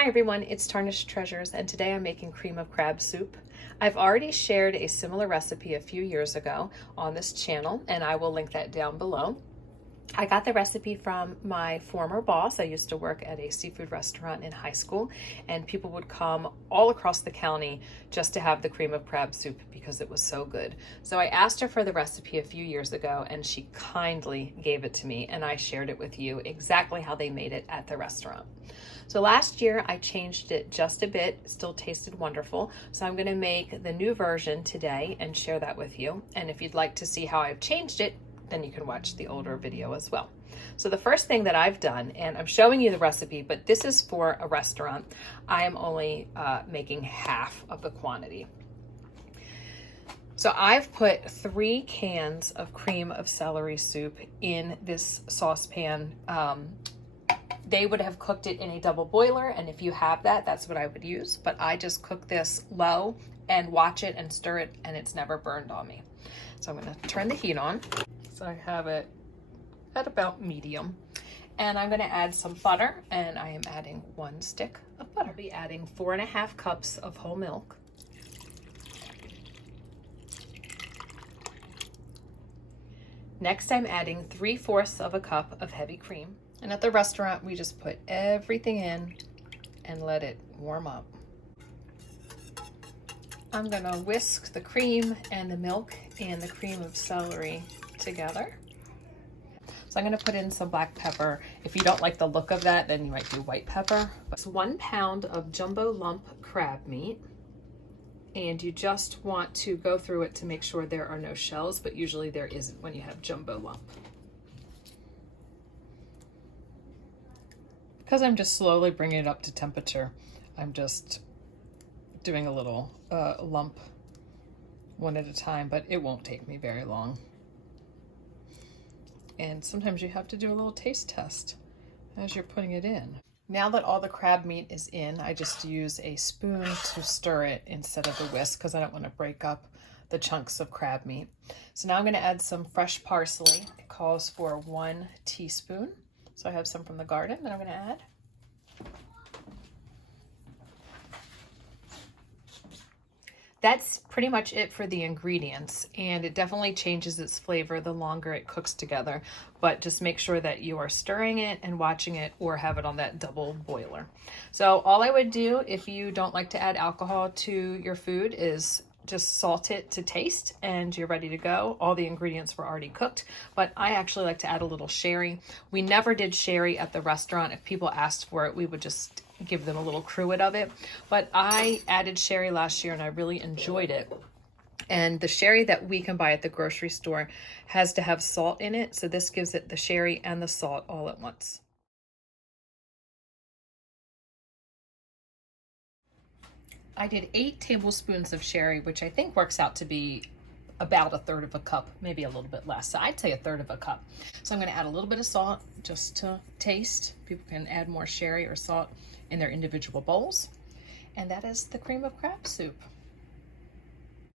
Hi everyone, it's Tarnished Treasures, and today I'm making cream of crab soup. I've already shared a similar recipe a few years ago on this channel, and I will link that down below. I got the recipe from my former boss. I used to work at a seafood restaurant in high school, and people would come all across the county just to have the cream of crab soup because it was so good. So I asked her for the recipe a few years ago, and she kindly gave it to me, and I shared it with you exactly how they made it at the restaurant. So last year I changed it just a bit. It still tasted wonderful. So I'm going to make the new version today and share that with you. And if you'd like to see how I've changed it, then you can watch the older video as well. So the first thing that I've done, and I'm showing you the recipe, but this is for a restaurant. I am only making half of the quantity. So I've put 3 cans of cream of celery soup in this saucepan. They would have cooked it in a double boiler, and if you have that, that's what I would use. But I just cook this low and watch it and stir it, and it's never burned on me. So I'm going to turn the heat on. So I have it at about medium, and I'm going to add some butter, and I am adding 1 stick of butter. I'll be adding 4.5 cups of whole milk. Next, I'm adding 3/4 of a cup of heavy cream. And at the restaurant, we just put everything in and let it warm up. I'm gonna whisk the cream and the milk and the cream of celery together. So I'm gonna put in some black pepper. If you don't like the look of that, then you might do white pepper. It's 1 pound of jumbo lump crab meat. And you just want to go through it to make sure there are no shells, but usually there isn't when you have jumbo lump. Because I'm just slowly bringing it up to temperature, I'm just doing a little lump one at a time, but it won't take me very long. And sometimes you have to do a little taste test as you're putting it in. Now that all the crab meat is in, I just use a spoon to stir it instead of a whisk because I don't want to break up the chunks of crab meat. So now I'm going to add some fresh parsley. It calls for 1 teaspoon. So I have some from the garden that I'm going to add. That's pretty much it for the ingredients, and it definitely changes its flavor the longer it cooks together, but just make sure that you are stirring it and watching it or have it on that double boiler. So all I would do if you don't like to add alcohol to your food is just salt it to taste and you're ready to go. All the ingredients were already cooked, but I actually like to add a little sherry. We never did sherry at the restaurant. If people asked for it, we would just give them a little cruet of it. But I added sherry last year and I really enjoyed it. And the sherry that we can buy at the grocery store has to have salt in it. So this gives it the sherry and the salt all at once. I did 8 tablespoons of sherry, which I think works out to be about 1/3 of a cup, maybe a little bit less. So I'd say 1/3 of a cup. So I'm going to add a little bit of salt just to taste. People can add more sherry or salt in their individual bowls. And that is the cream of crab soup.